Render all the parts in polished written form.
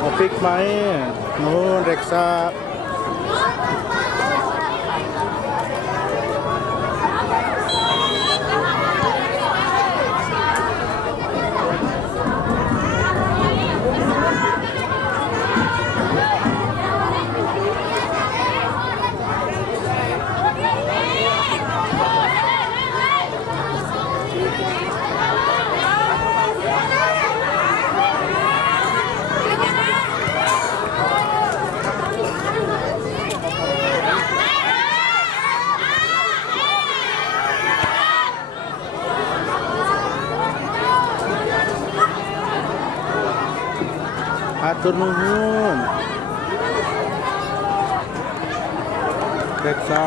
Opik main, nuhun Reksa. Atur nuhun Reksa.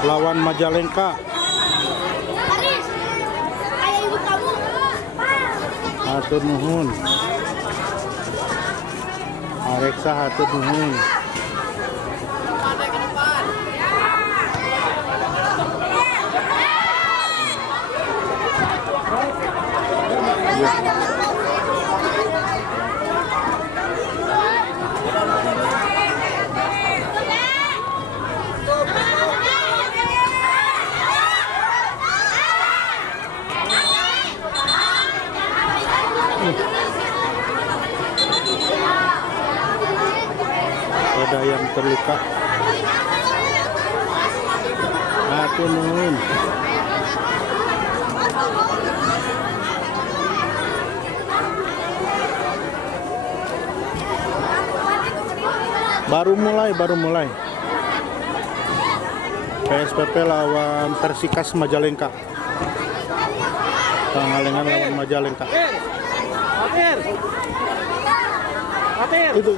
Lawan Majalengka. Hatur nuhun. Reksa hatur nuhun. Ada yang terluka. Hatur nuhun. Baru mulai. PSPP lawan Persikas Majalengka. Pangalengan lawan Majalengka. Itu.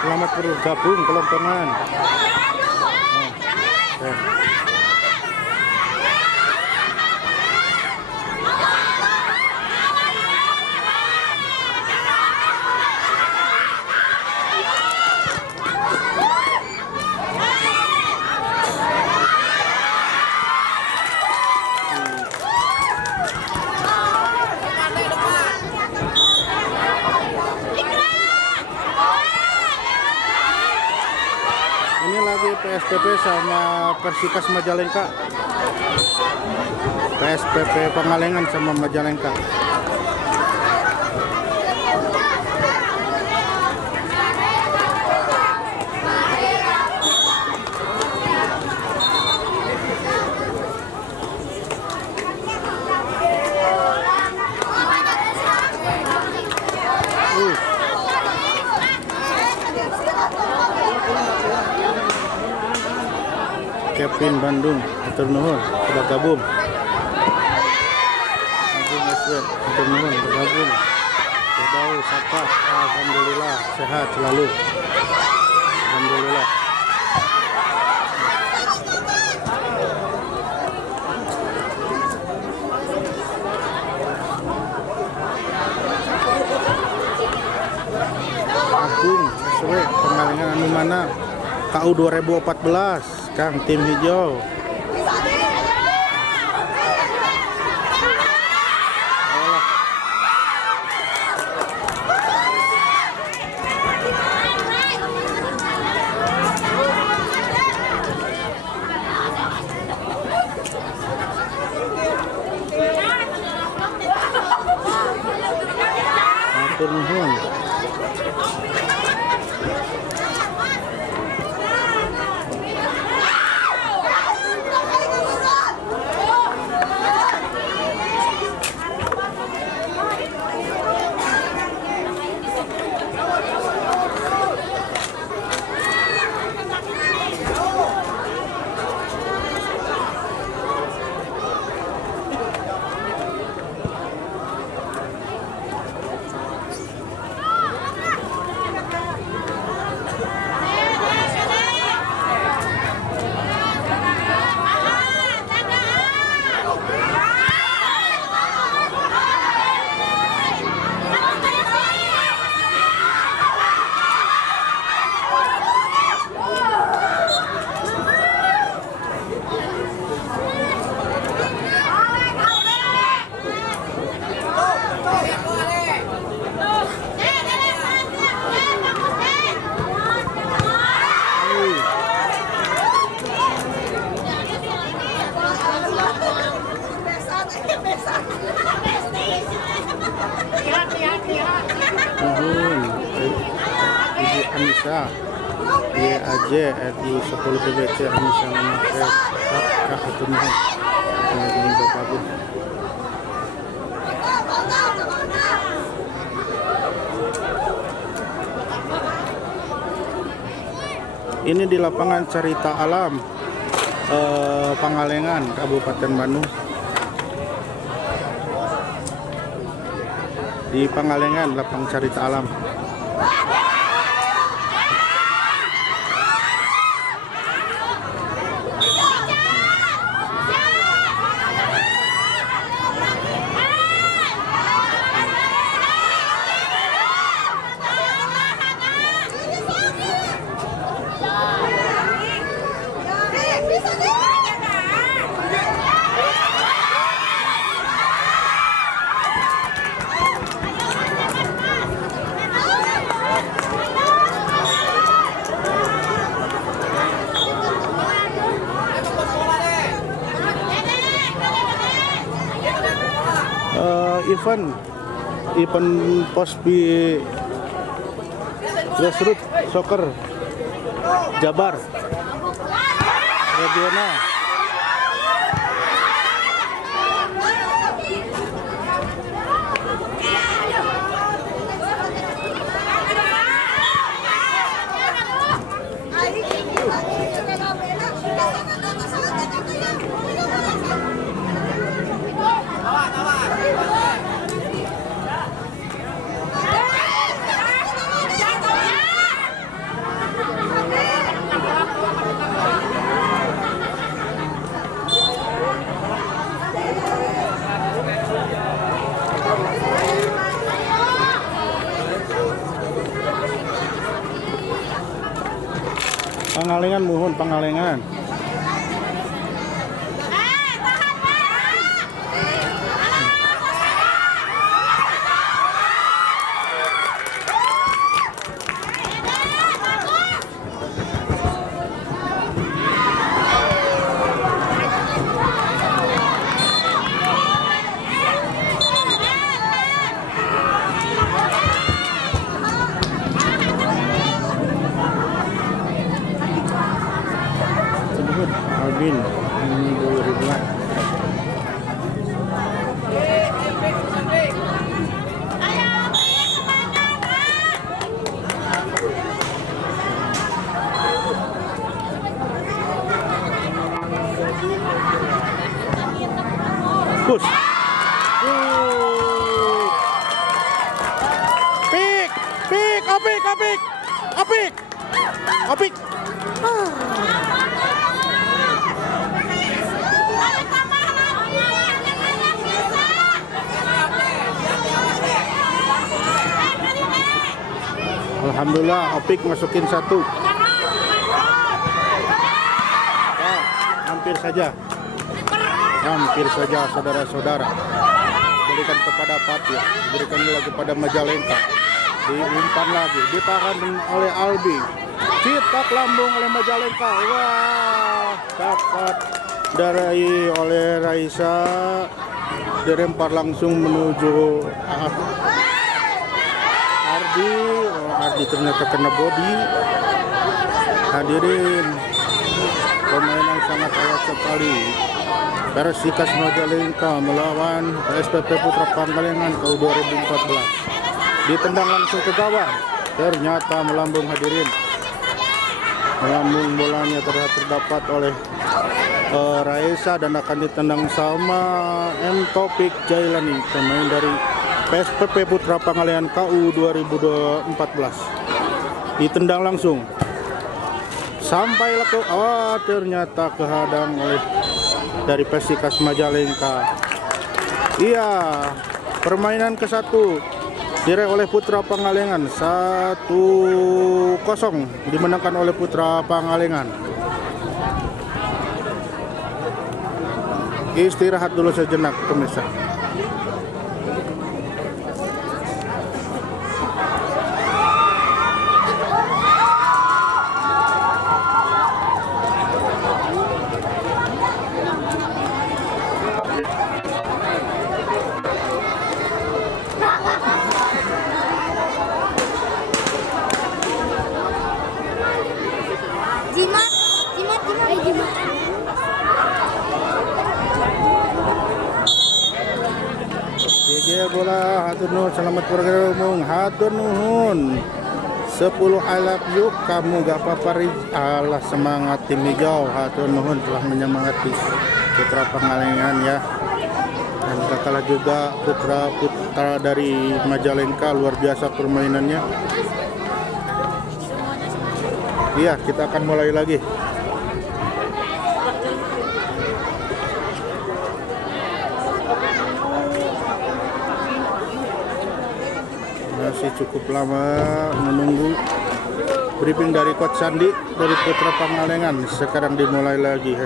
Selamat bergabung kelompongan. Ini lagi PSPP sama Persikas Majalengka. PSPP Pangalengan sama Majalengka. Kevin Bandung, hatur nuhun sudah gabung. Agung SW, hatur nuhun bergabung. Sedau Sapa, alhamdulillah sehat selalu. Alhamdulillah. Agung SW, Pangalengan anu mana? KU 2014. Kang tim hijau. Hatur nuhun. Nuhun Ibu Anissa YAJ RI 10 BBC Anissa nama Kak Hatur nuhun. Ini Bapak Bu. Ini di lapangan Carita Alam Pangalengan, Kabupaten Bandung. Di Pangalengan, lapang Carita Alam. Event Pospi Grassroots Soccer Jabar regional. Pangalengan muhun Pangalengan. Albin ini 2000-an. Push. Pik, pik, apik, apik, apik, apik. Alhamdulillah, Opik masukin satu. Ya, hampir saja saudara-saudara. Berikan kepada Fatih, berikan lagi pada Majalengka. Diumpan lagi, ditahan oleh Albi. Citak lambung oleh Majalengka. Wah, dapat dari oleh Raisa. Dirempar langsung menuju Ardi. Ardi ternyata kena body. Hadirin, permainan sangat alot sekali. Persikas Majalengka melawan PSPP Putra Pangalengan KU 2014. Ditendang langsung ke gawang. Ternyata melambung hadirin. Melambung bolanya terdapat oleh Raisa dan akan ditendang sama M. Taufik Jailani, pemain dari PSPP Putra Pangalengan KU 2014. Ditendang langsung. Sampailah ke ternyata kehadang oleh dari Persikas Majalengka. Iya, permainan ke-1 diraih oleh Putra Pangalengan 1-0, dimenangkan oleh Putra Pangalengan. Istirahat dulu sejenak pemirsa. Bola hatur nuhun, selamat program umum, hatur nuhun. 10 I love you, kamu gak apa-apa. Allah, semangat tim hijau, hatur nuhun telah menyemangati Putra Pangalengan ya. Dan gak kalah juga putra dari Majalengka, luar biasa permainannya. Iya, kita akan mulai lagi. Masih cukup lama menunggu briefing dari Coach Sandi dari Putra Pangalengan. Sekarang dimulai lagi.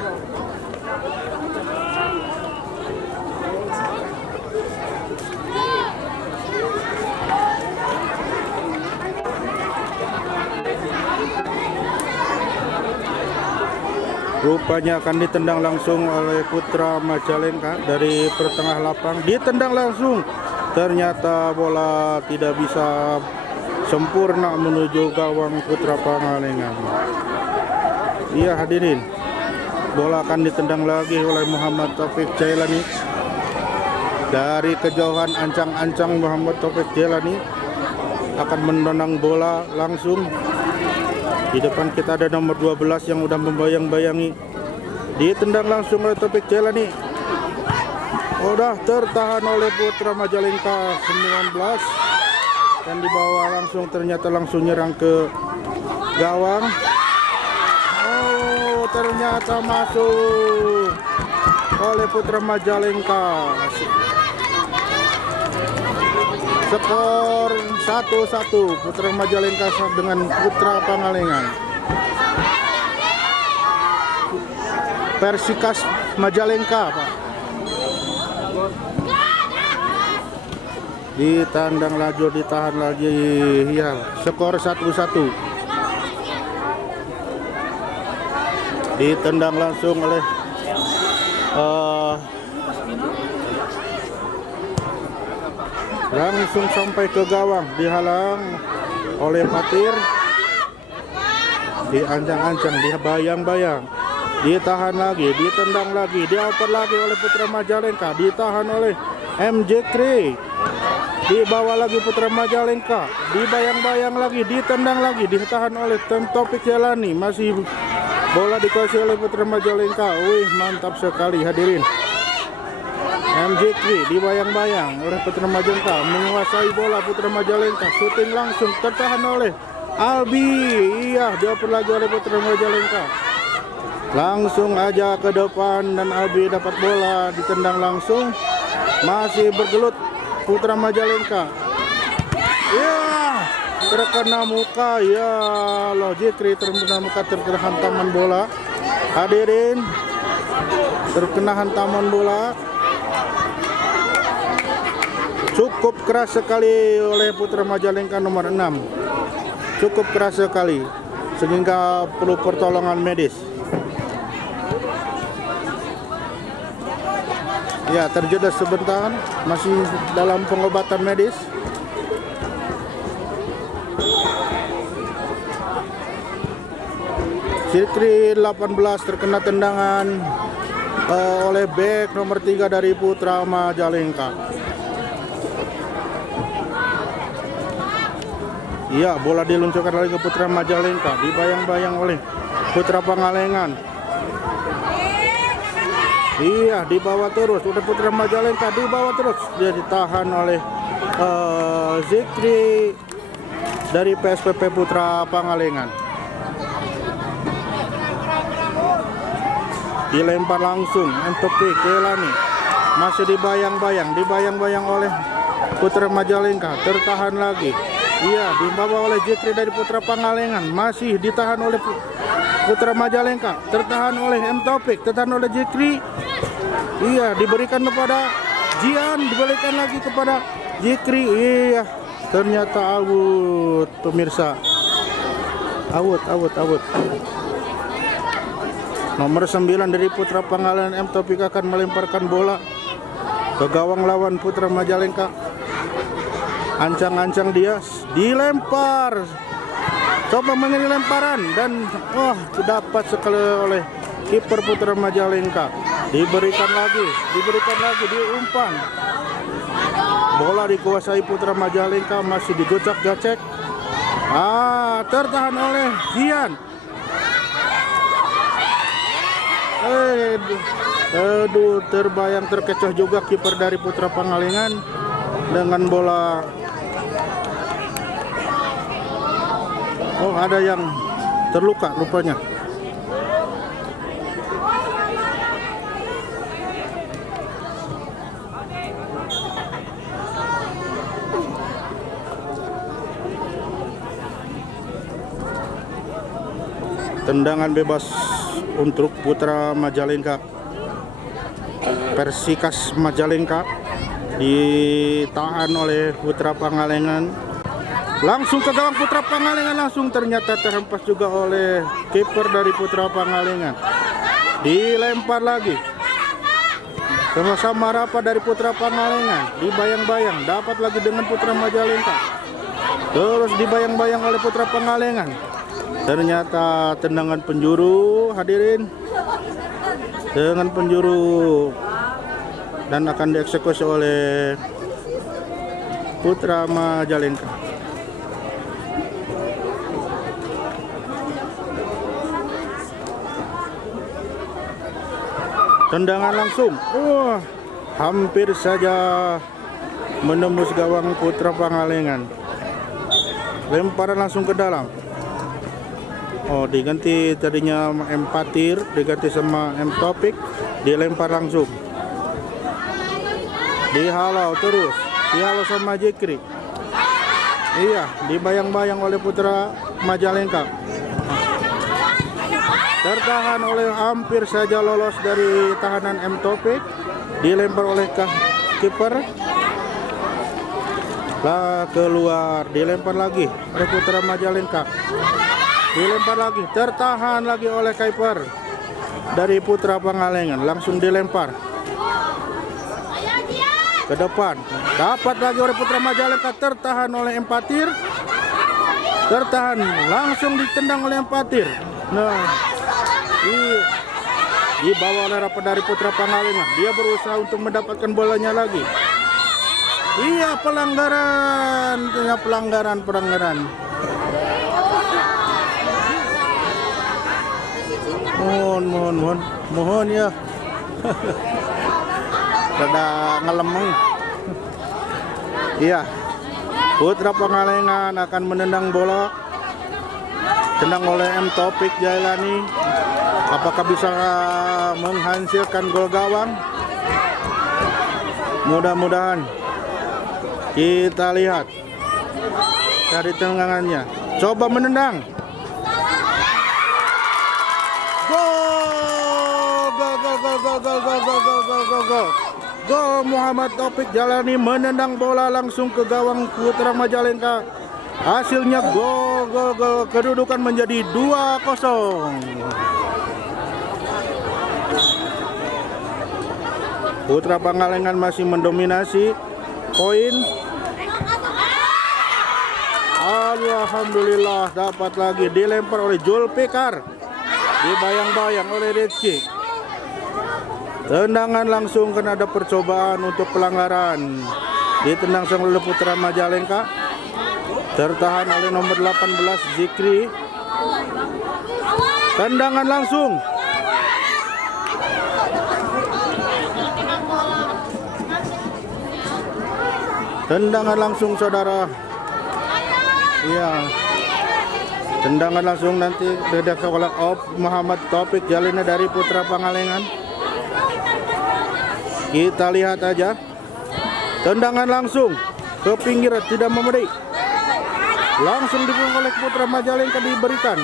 Rupanya akan ditendang langsung oleh Putra Majalengka dari pertengah lapang. Ditendang langsung. Ternyata bola tidak bisa sempurna menuju gawang Putra Pangalengan. Iya hadirin, bola akan ditendang lagi oleh Muhammad Taufik Jailani. Dari kejauhan ancang-ancang Muhammad Taufik Jailani akan menendang bola langsung. Di depan kita ada nomor 12 yang udah membayang-bayangi. Ditendang langsung oleh Taufik Jailani. Udah tertahan oleh Putra Majalengka 19 dan dibawa langsung, ternyata langsung nyerang ke gawang. Oh, ternyata masuk oleh Putra Majalengka. Skor 1-1 Putra Majalengka dengan Putra Pangalengan. Persikas Majalengka, Pak. Ditandang laju, ditahan lagi. Ya, skor 1-1. Ditendang langsung oleh langsung sampai ke gawang, dihalang oleh Fatir. Diancang-ancang, dia bayang-bayang. Ditahan lagi, ditendang lagi, dioper lagi oleh Putra Majalengka, ditahan oleh MJ Kri. Dibawa lagi Putra Majalengka, dibayang-bayang lagi, ditendang lagi, ditahan oleh Taufik Jailani. Masih bola dikuasai oleh Putra Majalengka. Wih, mantap sekali hadirin. MJ3 dibayang-bayang oleh Putra Majalengka, menguasai bola Putra Majalengka. Syuting langsung tertahan oleh Albi. Iya, dioper lagi oleh Putra Majalengka. Langsung aja ke depan dan Albi dapat bola, ditendang langsung. Masih bergelut Putra Majalengka. Ya, terkena muka. Ya, Jekri terkena muka, terkena hantaman bola. Hadirin, terkena hantaman bola. Cukup keras sekali oleh Putra Majalengka nomor 6. Cukup keras sekali sehingga perlu pertolongan medis. Ya, terjeda sebentar, masih dalam pengobatan medis. Zikri 18 terkena tendangan oleh bek nomor 3 dari Putra Majalengka. Iya, bola diluncurkan lagi ke Putra Majalengka, dibayang-bayang oleh Putra Pangalengan. Iya, dibawa terus, udah Putra Majalengka dibawa terus, dia ditahan oleh Zikri dari PSPP Putra Pangalengan. Dilempar langsung untuk Kelani, masih dibayang-bayang oleh Putra Majalengka, tertahan lagi. Iya, dibawa oleh Zikri dari Putra Pangalengan, masih ditahan oleh Putra Majalengka, tertahan oleh M Taufik, tertahan oleh Zikri. Iya, diberikan kepada Jian, diberikan lagi kepada Zikri. Iya, ternyata out, pemirsa. Out. Nomor 9 dari Putra Pangalengan M Taufik akan melemparkan bola ke gawang lawan Putra Majalengka. Ancang-ancang dia dilempar, coba mengirim lemparan dan dapat sekali oleh kiper Putra Majalengka. Diberikan lagi diumpan. Bola dikuasai Putra Majalengka, masih digocek-gocek. Tertahan oleh Jian. Terbayang terkecoh juga kiper dari Putra Pangalengan dengan bola. Ada yang terluka rupanya. Tendangan bebas untuk Putra Majalengka. Persikas Majalengka ditahan oleh Putra Pangalengan. Langsung ke gawang Putra Pangalengan, langsung ternyata terhempas juga oleh kiper dari Putra Pangalengan. Dilempar lagi. Sama-sama rapat dari Putra Pangalengan, dibayang-bayang, dapat lagi dengan Putra Majalengka. Terus dibayang-bayang oleh Putra Pangalengan. Ternyata tendangan penjuru, hadirin. Dengan penjuru dan akan dieksekusi oleh Putra Majalengka. Tendangan langsung, hampir saja menembus gawang Putra Pangalengan. Lemparan langsung ke dalam. Diganti tadinya M Patir, diganti sama M Taufik, dilempar langsung. Dihalau terus, dihalau sama Zikri. Iya, dibayang-bayang oleh Putra Majalengka. Tertahan oleh, hampir saja lolos dari tahanan M Taufik. Dilempar oleh kiper. Keluar, dilempar lagi oleh Putra Majalengka. Dilempar lagi, tertahan lagi oleh kiper dari Putra Pangalengan. Langsung dilempar ke depan. Dapat lagi oleh Putra Majalengka, tertahan oleh M Patir. Tertahan, langsung ditendang oleh M Patir. Dibawa oleh rapat dari Putra Pangalengan. Dia berusaha untuk mendapatkan bolanya lagi. Iya, pelanggaran. Mohon ya. Rada ngelemeng. Iya. Putra Pangalengan akan menendang bola. Tendang oleh M Taufik Jailani. Apakah bisa menghasilkan gol gawang? Mudah-mudahan. Kita lihat dari tendangannya. Coba menendang. Gol Muhammad Taufik Jailani menendang bola langsung ke gawang Putra Majalengka. Hasilnya gol. Kedudukan menjadi 2-0. Putra Pangalengan masih mendominasi poin. Alhamdulillah dapat lagi, dilempar oleh Zulfikar. dibayang-bayang oleh Rizky. Tendangan langsung karena ada percobaan untuk pelanggaran. Ditendang sang oleh putra Majalengka. Tertahan oleh nomor 18 Zikri. Tendangan langsung. Tendangan langsung saudara. Iya. Tendangan langsung nanti dari sekolah Muhammad Taufik jalannya dari putra Pangalengan. Kita lihat aja. Tendangan langsung ke pinggir tidak memadai. Langsung dibuang oleh putra Majalengka diberikan.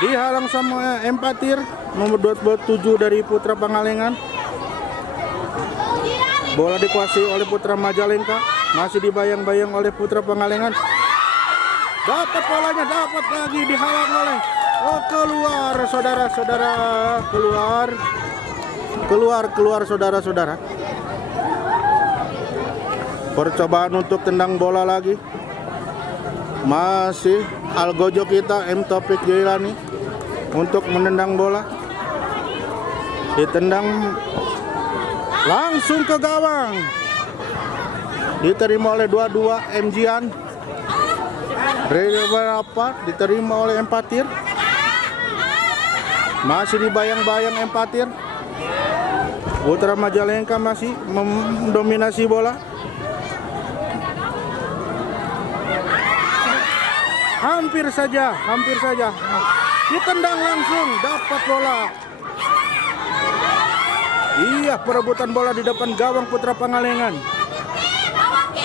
Dihalang sama Empatir nomor 27 dari putra Pangalengan. Bola dikuasai oleh putra Majalengka. Masih dibayang-bayang oleh putra Pangalengan. Dapat bolanya, dapat lagi dihalang oleh keluar saudara-saudara, keluar saudara-saudara. Percobaan untuk tendang bola lagi. Masih algojo kita M Taufik Jailani untuk menendang bola. Ditendang langsung ke gawang. Diterima oleh 22 M Jian. Berapa diterima oleh Empatir. Masih dibayang-bayang Empatir. Putra Majalengka masih mendominasi bola. Hampir saja. Ditendang langsung, dapat bola. Iya, perebutan bola di depan gawang putra Pangalengan.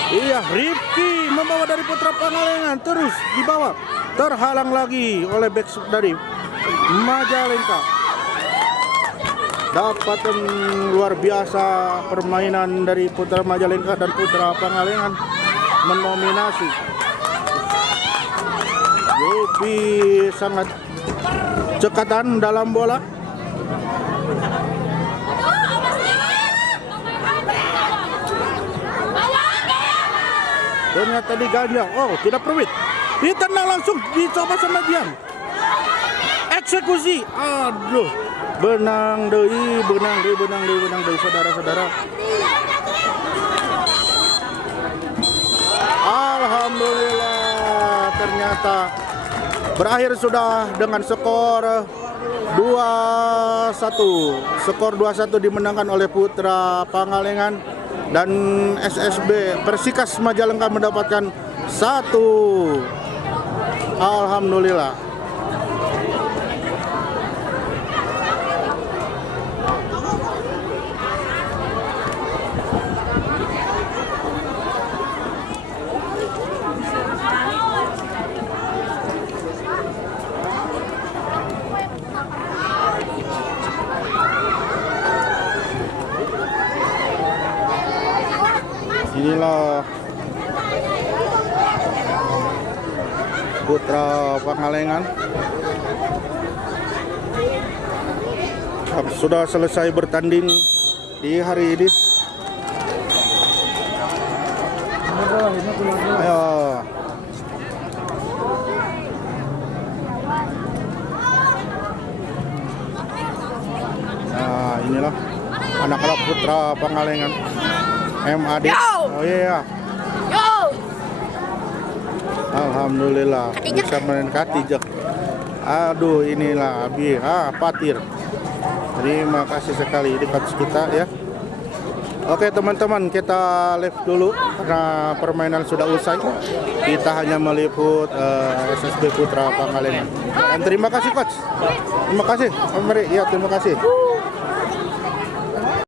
Iya, Rifki membawa dari putra Pangalengan, terus dibawa. Terhalang lagi oleh bek dari Majalengka. Dapat luar biasa permainan dari putra Majalengka dan putra Pangalengan mendominasi. Yopi sangat cekatan dalam bola. Ternyata diganjal. Oh, tidak perwit. Ditendang langsung, dicoba sama Dian. Eksekusi. Aduh. Benang deui saudara-saudara. Alhamdulillah, ternyata berakhir sudah dengan skor 2-1. Skor 2-1 dimenangkan oleh putra Pangalengan dan SSB Persikas Majalengka mendapatkan 1. Alhamdulillah. Inilah putra Pangalengan sudah selesai bertanding di hari ini. Ayo. Nah, inilah anak-anak putra Pangalengan. MAD. Oh iya. Yo. Alhamdulillah bisa meningkati jak. Aduh, inilah Abi. Patir. Terima kasih sekali di coach kita ya. Oke teman-teman, kita live dulu karena permainan sudah usai. Kita hanya meliput SSB Putra Pangalengan. Dan terima kasih coach. Terima kasih. Mari, ya terima kasih.